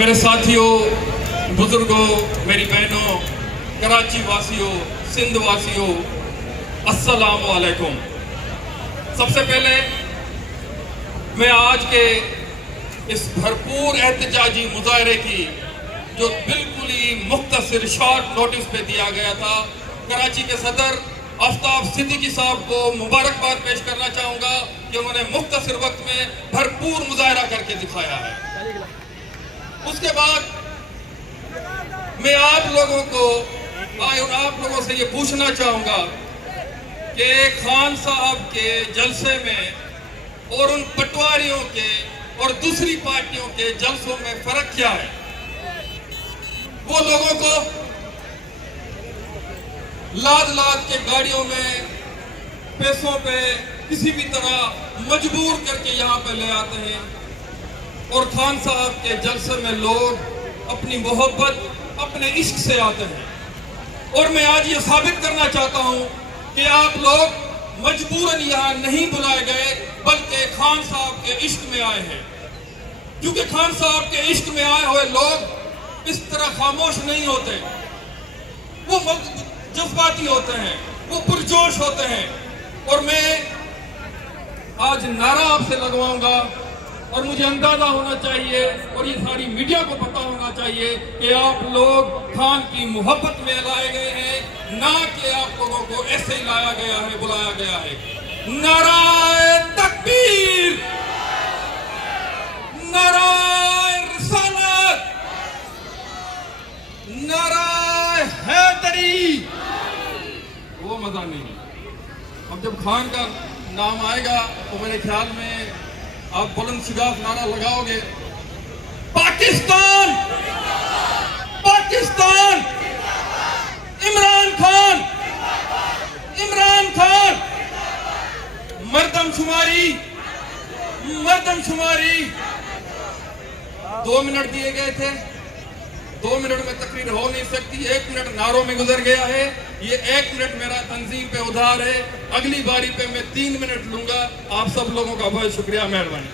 मेरे साथियों, बुजुर्गों, मेरी बहनों, कराची वासियों, सिंध वासियों, अस्सलाम वालेकुम। सबसे पहले मैं आज के इस भरपूर एहतजाजी मुजाहरे की जो बिल्कुल ही मुख्तसर शॉर्ट नोटिस पे दिया गया था, कराची के सदर आफ्ताब सिद्दीकी साहब को मुबारकबाद पेश करना चाहूँगा कि उन्होंने मुख्तसर वक्त में भरपूर मुजाहरा करके दिखाया है। उसके बाद मैं आप लोगों से ये पूछना चाहूँगा कि खान साहब के जलसे में और उन पटवारियों के और दूसरी पार्टियों के जलसों में फर्क क्या है। वो लोगों को लाद के गाड़ियों में पैसों पे किसी भी तरह मजबूर करके यहाँ पे ले आते हैं, और खान साहब के जलसे में लोग अपनी मोहब्बत, अपने इश्क से आते हैं। और मैं आज ये साबित करना चाहता हूँ कि आप लोग मजबूरन यहाँ नहीं बुलाए गए, बल्कि खान साहब के इश्क में आए हैं। क्योंकि खान साहब के इश्क में आए हुए लोग इस तरह खामोश नहीं होते, वो जज्बाती होते हैं, वो पुरजोश होते हैं। और मैं आज नारा आपसे लगवाऊंगा, और मुझे अंदाजा होना चाहिए और ये सारी मीडिया को पता होना चाहिए कि आप लोग खान की मोहब्बत में लाए गए हैं, ना कि आप लोगों को ऐसे ही लाया गया है, बुलाया गया है। नाराए तकबीर, नाराए रिसालत, नाराए हैदरी। वो मजा नहीं। अब जब खान का नाम आएगा तो मेरे ख्याल में आप बुलंद शिगाफ नारा लगाओगे, पाकिस्तान, पाकिस्तान, इमरान खान, इमरान खान, मर्दमशुमारी, मर्दमशुमारी। 2 मिनट दिए गए थे, 2 मिनट में तकरीर हो नहीं सकती, 1 मिनट नारों में गुजर गया है। ये 1 मिनट मेरा तंजीम पे उधार है, अगली बारी पे मैं 3 मिनट लूंगा। आप सब लोगों का बहुत शुक्रिया, मेहरबानी।